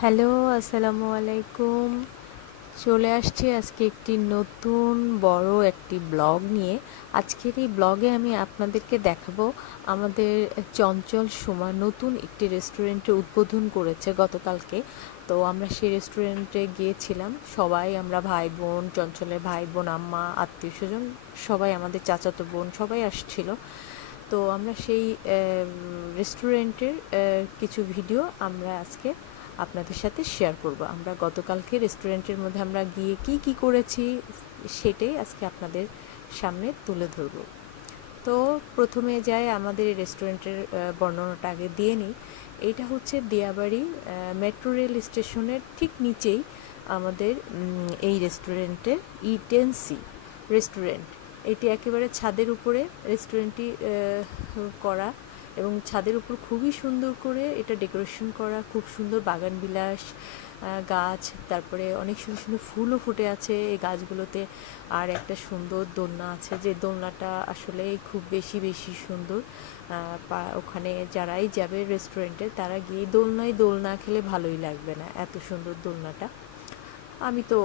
Hello, আসসালামু আলাইকুম। চলে আসছি আজকে একটি নতুন বড় একটি ব্লগ নিয়ে। আজকের এই ব্লগে আমি আপনাদেরকে দেখাবো আমাদের চঞ্চল সুমা নতুন একটি রেস্টুরেন্টে উদ্বোধন করেছে গতকালকে। তো আমরা সেই রেস্টুরেন্টে গিয়েছিলাম। সবাই আমরা ভাই বোন, চঞ্চলের ভাই বোন, আম্মা, আত্মীয় স্বজন, সবাই আমাদের চাচাতো বোন, সবাই আসছিল। তো আমরা সেই রেস্টুরেন্টের কিছু ভিডিও আমরা আজকে আপনাদের সাথে শেয়ার করব। আমরা গতকালকে রেস্টুরেন্টের মধ্যে আমরা গিয়ে কি কি করেছি সেটাই আজকে আপনাদের সামনে তুলে ধরব। তো প্রথমে যাই আমাদের রেস্টুরেন্টের বর্ণনাটা আগে দিয়ে নিই। এইটা হচ্ছে দিয়াবাড়ি মেট্রো রেল স্টেশনের ঠিক নিচেই আমাদের এই রেস্টুরেন্টের ইটেন্সি রেস্টুরেন্ট এটি একেবারে ছাদের উপরে রেস্টুরেন্টটি করা এবং ছাদের উপর খুবই সুন্দর করে এটা ডেকোরেশন করা, খুব সুন্দর বাগান বিলাস গাছ, তারপরে অনেক সুন্দর সুন্দর ফুলও ফুটে আছে এই গাছগুলোতে। আর একটা সুন্দর দোলনা আছে, যে দোলনাটা আসলে খুব বেশি বেশি সুন্দর। ওখানে যারাই যাবে রেস্টুরেন্টে তারা গিয়ে দোলনায় দোল না খেলে ভালোই লাগবে না এত সুন্দর দোলনাটা। আমি তো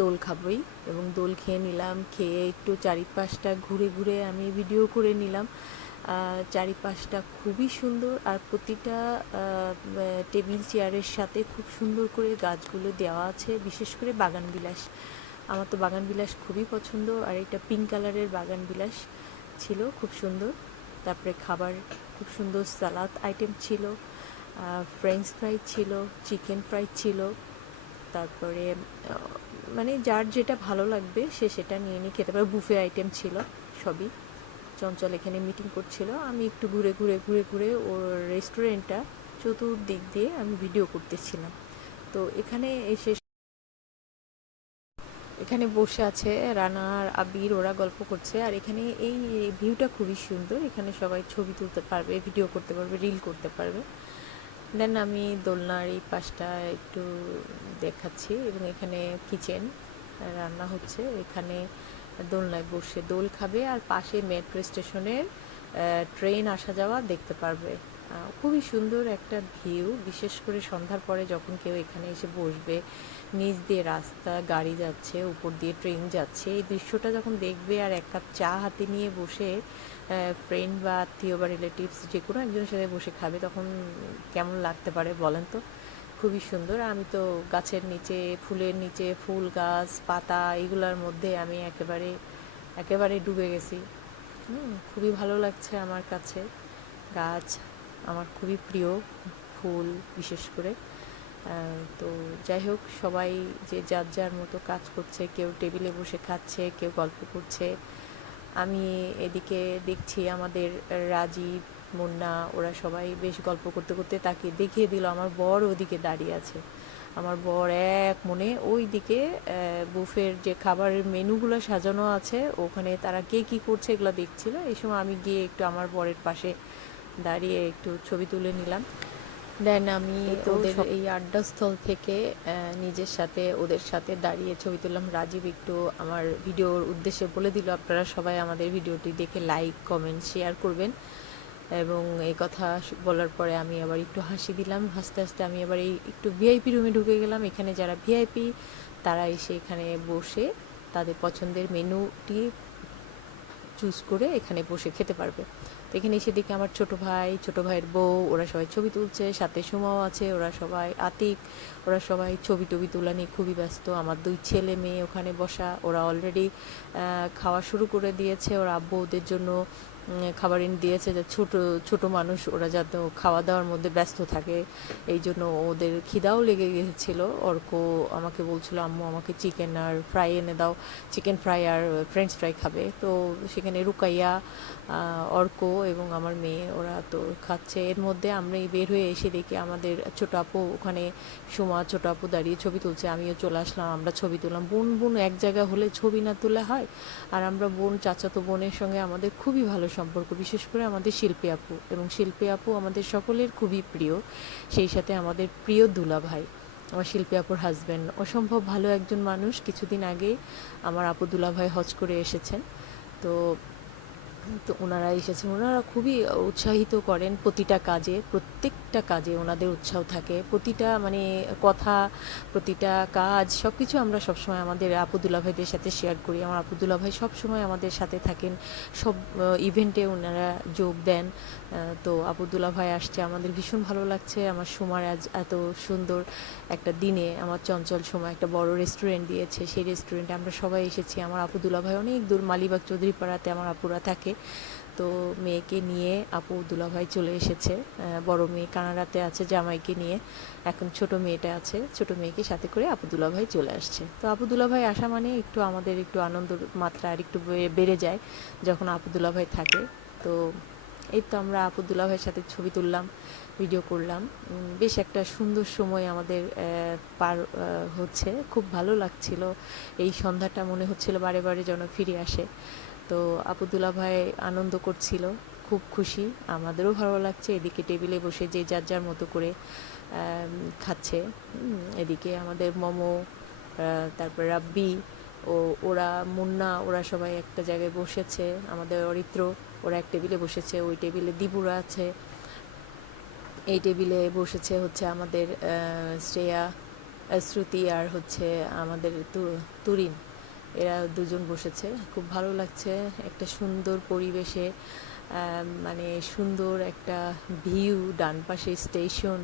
দোল খাবই এবং দোল খেয়ে নিলাম, খেয়ে একটু চারিপাশটা ঘুরে ঘুরে আমি ভিডিও করে নিলাম। চারিপাশটা খুবই সুন্দর আর প্রতিটা টেবিল চেয়ারের সাথে খুব সুন্দর করে গাছগুলো দেওয়া আছে, বিশেষ করে বাগান বিলাস আমার তো বাগান বিলাস খুবই পছন্দ আর এটা পিঙ্ক কালারের বাগান বিলাস ছিল, খুব সুন্দর। তারপরে খাবার, খুব সুন্দর সালাদ আইটেম ছিল ফ্রেঞ্চ ফ্রাই ছিল চিকেন ফ্রাই ছিল। তারপরে মানে যার যেটা ভালো লাগবে সে সেটা নিয়ে নিয়ে খেতে পারে। বুফে আইটেম ছিল সবই। চঞ্চল এখানে মিটিং করছিল। আমি একটু ঘুরে ঘুরে ঘুরে ঘুরে ওর রেস্টুরেন্টটা চতুর্দিক দিয়ে আমি ভিডিও করতেছিলাম। তো এখানে এসে এখানে বসে আছে রানা আর আবির, ওরা গল্প করছে। আর এখানে এই ভিউটা খুবই সুন্দর। এখানে সবাই ছবি তুলতে পারবে ভিডিও করতে পারবে রিল করতে পারবে। দেন আমি দোলনার এই পাশটা একটু দেখাচ্ছি এবং এখানে কিচেন রান্না হচ্ছে। এখানে দোলনায় বসে দোল খাবে আর পাশে মেট্রো স্টেশনের ট্রেন আসা যাওয়া দেখতে পারবে। খুবই সুন্দর একটা ভিউ। বিশেষ করে সন্ধ্যার পরে যখন কেউ এখানে এসে বসবে, নিচ দিয়ে রাস্তা, গাড়ি যাচ্ছে, উপর দিয়ে ট্রেন যাচ্ছে, এই দৃশ্যটা যখন দেখবে আর এক কাপ চা হাতে নিয়ে বসে ফ্রেন্ড বা আত্মীয় বা রিলেটিভস যে কোনো একজনের সাথে বসে খাবে, তখন কেমন লাগতে পারে বলেন তো? খুবই সুন্দর। আমি তো গাছের নিচে, ফুলের নিচে, ফুল গাছ, পাতা এগুলোর মধ্যে আমি একেবারে একেবারে ডুবে গেছি। খুবই ভালো লাগছে আমার কাছে। গাছ আমার খুবই প্রিয়, ফুল বিশেষ করে। তো যাই হোক, সবাই যে যার যার মতো কাজ করছে, কেউ টেবিলে বসে খাচ্ছে, কেউ গল্প করছে। আমি এদিকে দেখছি আমাদের রাজীব মুন্না ওরা সবাই বেশ গল্প করতে করতে তাকে দেখিয়ে দিল আমার বর ওদিকে দাঁড়িয়ে আছে। আমার বর এক মনে ওই দিকে বুফের যে খাবারের মেনুগুলো সাজানো আছে ওখানে তারা কে কী করছে এগুলো দেখছিল। এই সময় আমি গিয়ে একটু আমার বরের পাশে দাঁড়িয়ে একটু ছবি তুলে নিলাম। দেন আমি ওদের এই আড্ডাস্থল থেকে নিজের সাথে ওদের সাথে দাঁড়িয়ে ছবি তুললাম। রাজীব একটু আমার ভিডিওর উদ্দেশ্যে বলে দিল আপনারা সবাই আমাদের ভিডিওটি দেখে লাইক কমেন্ট শেয়ার করবেন। এবং এই কথা বলার পরে আমি আবার একটু হাসি দিলাম। হাসতে হাসতে আমি আবার এই একটু ভিআইপি রুমে ঢুকে গেলাম। এখানে যারা ভিআইপি তারা এসে এখানে বসে তাদের পছন্দের মেনুটি চুজ করে এখানে বসে খেতে পারবে। তো এখানে এসে দেখি আমার ছোট ভাই, ছোট ভাইয়ের বউ, ওরা সবাই ছবি তুলছে, সাথে সুমাও আছে, ওরা সবাই আতিক, ওরা সবাই ছবি টবি তোলা নিয়ে খুবই ব্যস্ত। আমার দুই ছেলে মেয়ে ওখানে বসা, ওরা অলরেডি খাওয়া শুরু করে দিয়েছে। ওরা আব্বু ওদের জন্য খাবার এনে দিয়েছে যে ছোট ছোট মানুষ, ওরা যাতে খাওয়া দাওয়ার মধ্যে ব্যস্ত থাকে। এই জন্য ওদের খিদাও লেগে গেছিল। অর্ক আমাকে বলছিল, আম্মু, আমাকে চিকেন আর ফ্রাই এনে দাও। চিকেন ফ্রাই আর ফ্রেঞ্চ ফ্রাই খাবে। তো সেখানে রুকাইয়া অর্ক এবং আমার মেয়ে, ওরা তো খাচ্ছে। এর মধ্যে আমরা বের হয়ে এসে দেখি আমাদের ছোট আপু ওখানে, সুমা ছোট আপু দাঁড়িয়ে ছবি তুলছে, আমিও চলে আসলাম, আমরা ছবি তুললাম। বোন বোন এক জায়গা হলে ছবি না তোলা হয়? আর আমরা বোন, চাচাতো বোনের সঙ্গে আমাদের খুবই ভালো সম্পর্ক, বিশেষ করে আমাদের শিল্পী আপু এবং শিল্পী আপু আমাদের সকলের খুবই প্রিয়। সেই সাথে আমাদের প্রিয় দুলা ভাই আমার শিল্পী আপুর হাজব্যান্ড অসম্ভব ভালো একজন মানুষ। কিছুদিন আগে আমার আপু দুলা ভাই হজ করে এসেছেন। তো তো ওনারা এসেছেন ওনারা খুবই উৎসাহিত করেন প্রতিটা কাজে, প্রত্যেকটা কাজে ওনাদের উৎসাহ থাকে। প্রতিটা মানে কথা, প্রতিটা কাজ সব কিছু আমরা সবসময় আমাদের আপুদুল্লা ভাইদের সাথে শেয়ার করি। আমার আপুদুল্লা ভাই সবসময় আমাদের সাথে থাকেন। সব ইভেন্টে ওনারা যোগ দেন। তো আপুদুল্লা ভাই আসছে, আমাদের ভীষণ ভালো লাগছে। আমার সময় আজ এত সুন্দর একটা দিনে, আমার চঞ্চল সময় একটা বড় রেস্টুরেন্ট দিয়েছে। সেই রেস্টুরেন্টে আমরা সবাই এসেছি। আমার আপুদুল্লা ভাই অনেক দূর মালিবাগ চৌধুরী পাড়াতে আমার আপুরা থাকে। তো মেয়েকে নিয়ে আপু দুলাভাই চলে এসেছে। বড় মেয়ে কানাডাতে আছে, জামাইকে নিয়ে। এখন ছোট মেয়েটা আছে, ছোট মেয়েকে সাথে করে আপু দুলাভাই চলে আসছে। তো আপু দুলাভাই আসা মানে একটু আমাদের একটু আনন্দ মাত্রা আর একটু বেড়ে যায় যখন আপু দুলাভাই থাকে। তো এই তো আমরা আপু দুলাভাইয়ের সাথে ছবি তুললাম ভিডিও করলাম। বেশ একটা সুন্দর সময় আমাদের পার হচ্ছে। খুব ভালো লাগছিল। এই সন্ধ্যাটা মনে হচ্ছিল বারে বারে যেন ফিরে আসে। তো আপুদুল্লা ভাই আনন্দ করছিল, খুব খুশি। আমাদেরও ভালো লাগছে, এদিকে টেবিলে বসে যে যার যার মতো করে খাচ্ছে। এদিকে আমাদের মোমো তারপর রাব্বি ও ওরা মুন্না, ওরা সবাই একটা জায়গায় বসেছে। আমাদের অরিত্র, ওরা এক টেবিলে বসেছে, ওই টেবিলে দিবুরা আছে। এই টেবিলে বসেছে হচ্ছে আমাদের শ্রেয়া শ্রুতি আর হচ্ছে আমাদের তুরিন। এরা দুজন বসেছে। খুব ভালো লাগছে একটা সুন্দর পরিবেশে মানে সুন্দর একটা ভিউ, ডান পাশে স্টেশন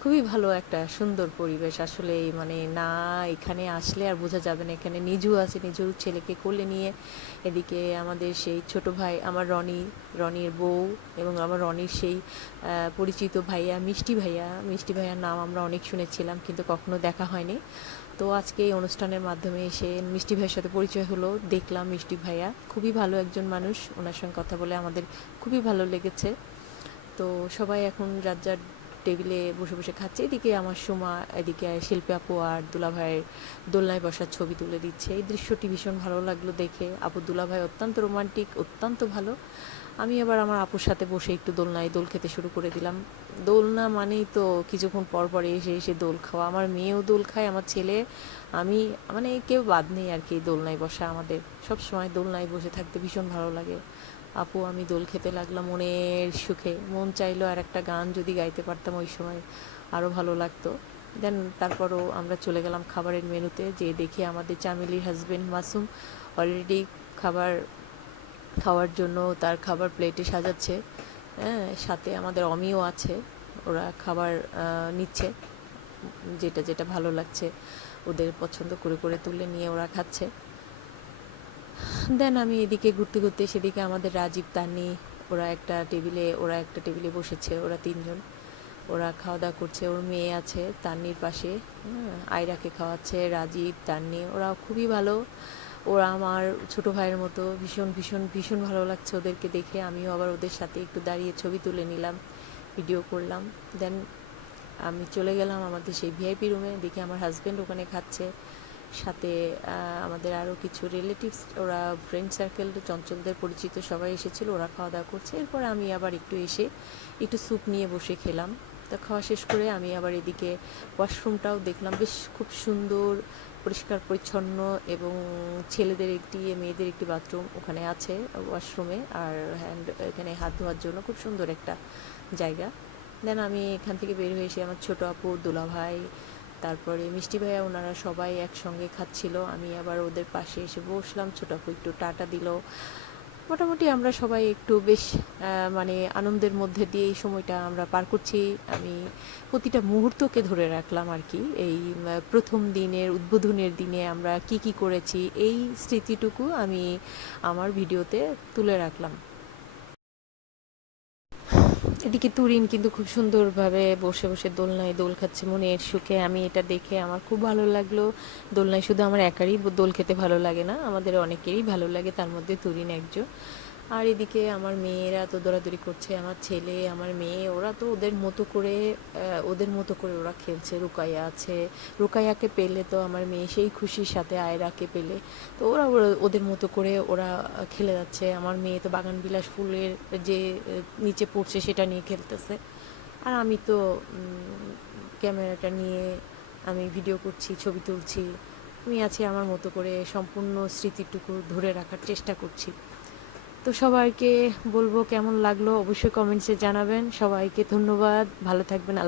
খুবই ভালো একটা সুন্দর পরিবেশ। আসলে মানে না এখানে আসলে আর বোঝা যাবে না, এখানে নিজু আছে, নিজুর ছেলেকে কোলে নিয়ে এদিকে আমাদের সেই ছোট ভাই, আমার রনি, রনির বউ এবং আমার রনির সেই পরিচিত ভাইয়া, মিষ্টি ভাইয়া। মিষ্টি ভাইয়ার নাম আমরা অনেক শুনেছিলাম কিন্তু কখনো দেখা হয়নি। তো আজকে এই অনুষ্ঠানের মাধ্যমে এসে মিষ্টি ভাইয়ের সাথে পরিচয় হলো, দেখলাম মিষ্টি ভাইয়া। খুবই ভালো একজন মানুষ, ওনার সঙ্গে কথা বলে আমাদের খুবই ভালো লেগেছে। তো সবাই এখন যার যার টেবিলে বসে বসে খাচ্ছে। এদিকে আমার সোমা, এদিকে শিল্পী আপু আর দুলা ভাইয়ের দোলনায় বসার ছবি তুলে দিচ্ছে। এই দৃশ্যটি ভীষণ ভালো লাগল দেখে। আপু দুলা ভাই অত্যন্ত রোমান্টিক, অত্যন্ত ভালো। আমি আবার আমার আপুর সাথে বসে একটু দোলনায় দোল খেতে শুরু করে দিলাম। দোলনা মানেই তো কিছুক্ষণ পর পর এসে এসে দোল খাওয়া। আমার মেয়েও দোল খায়, আমার ছেলে, আমি মানে কেউ বাদ নেই আর কি দোলনায় বসা আমাদের। সব সময় দোলনায় বসে থাকতে ভীষণ ভালো লাগে। আপু, আমি দোল খেতে লাগলাম মনের সুখে। মন চাইলো আর একটা গান যদি গাইতে পারতাম ওই সময়। আরও ভালো লাগতো। দেন তারপরও আমরা চলে গেলাম খাবারের মেনুতে। যে দেখি আমাদের চামেলির হাজব্যান্ড মাসুম অলরেডি খাবার খাওয়ার জন্য তার খাবার প্লেটে সাজাচ্ছে। হ্যাঁ সাথে আমাদের অমিও আছে। ওরা খাবার নিচ্ছে। যেটা যেটা ভালো লাগছে। ওদের পছন্দ করে করে তুলে নিয়ে ওরা খাচ্ছে। দেন আমি এদিকে ঘুরতে ঘুরতে সেদিকে আমাদের রাজীব তান্নি ওরা একটা টেবিলে ওরা একটা টেবিলে বসেছে ওরা তিনজন। ওরা খাওয়া দাওয়া করছে ওর মেয়ে আছে তান্নির পাশে। হ্যাঁ, আয়রাকে খাওয়াচ্ছে রাজীব তান্নি ওরা খুবই ভালো। ওরা আমার ছোট ভাইয়ের মতো ভীষণ ভীষণ ভীষণ ভালো লাগছে ওদেরকে দেখে। আমিও আবার ওদের সাথে একটু দাঁড়িয়ে ছবি তুলে নিলাম ভিডিও করলাম। দেন আমি চলে গেলাম আমাদের সেই ভিআইপি রুমে দেখি আমার হাজব্যান্ড ওখানে খাচ্ছে। সাথে আমাদের আরও কিছু রিলেটিভস ওরা ফ্রেন্ড সার্কেল চঞ্চলদের পরিচিত সবাই এসেছিল, ওরা খাওয়া দাওয়া করছে। এরপর আমি আবার একটু এসে একটু স্যুপ নিয়ে বসে খেলাম। তা খাওয়া শেষ করে আমি আবার এদিকে ওয়াশরুমটাও দেখলাম, বেশ খুব সুন্দর, পরিষ্কার, পরিচ্ছন্ন এবং ছেলেদের একটি, মেয়েদের একটি বাথরুম ওখানে আছে ওয়াশরুমে আর হ্যান্ড এখানে হাত ধোয়ার জন্য খুব সুন্দর একটা জায়গা। দেন আমি এখান থেকে বের হয়ে এসে আমার ছোট আপু দোলা ভাই তারপরে মিষ্টি ভাইয়া ওনারা সবাই একসঙ্গে খাচ্ছিল। আমি আবার ওদের পাশে এসে বসলাম ছোট আপু একটু টাটা দিল। মোটামুটি আমরা সবাই একটু বেশ মানে আনন্দের মধ্যে দিয়ে এই সময়টা আমরা পার করছি। আমি প্রতিটা মুহূর্তকে ধরে রাখলাম আর কি। এই প্রথম দিনের উদ্বোধনের দিনে আমরা কি কি করেছি, এই স্মৃতিটুকু আমি আমার ভিডিওতে তুলে রাখলাম। এদিকে তুরিন কিন্তু খুব সুন্দরভাবে বসে বসে দোলনায় দোল খাচ্ছে মনের সুখে। আমি এটা দেখে আমার খুব ভালো লাগল। দোলনায় শুধু আমার একারই দোল খেতে ভালো লাগে না, আমাদের অনেকেরই ভালো লাগে, তার মধ্যে তুরিন একজন। আর এদিকে আমার মেয়েরা তো দৌড়াদৌড়ি করছে, আমার ছেলে, আমার মেয়ে, ওরা তো ওদের মতো করে ওদের মতো করে ওরা খেলছে। রুকাইয়া আছে, রুকাইয়াকে পেলে তো আমার মেয়ে সেই খুশির সাথে আয়রাকে পেলে। তো ওরা ওদের মতো করে ওরা খেলে যাচ্ছে। আমার মেয়ে তো বাগান বিলাস ফুলের যে নিচে পড়ছে সেটা নিয়ে খেলতেছে। আর আমি তো ক্যামেরাটা নিয়ে আমি ভিডিও করছি, ছবি তুলছি। আমি আছি আমার মতো করে সম্পূর্ণ স্মৃতিটুকু ধরে রাখার চেষ্টা করছি। তো সবাইকে বলব কেমন লাগল অবশ্যই কমেন্টসে জানাবেন। সবাইকে ধন্যবাদ। ভালো থাকবেন। আল্লাহ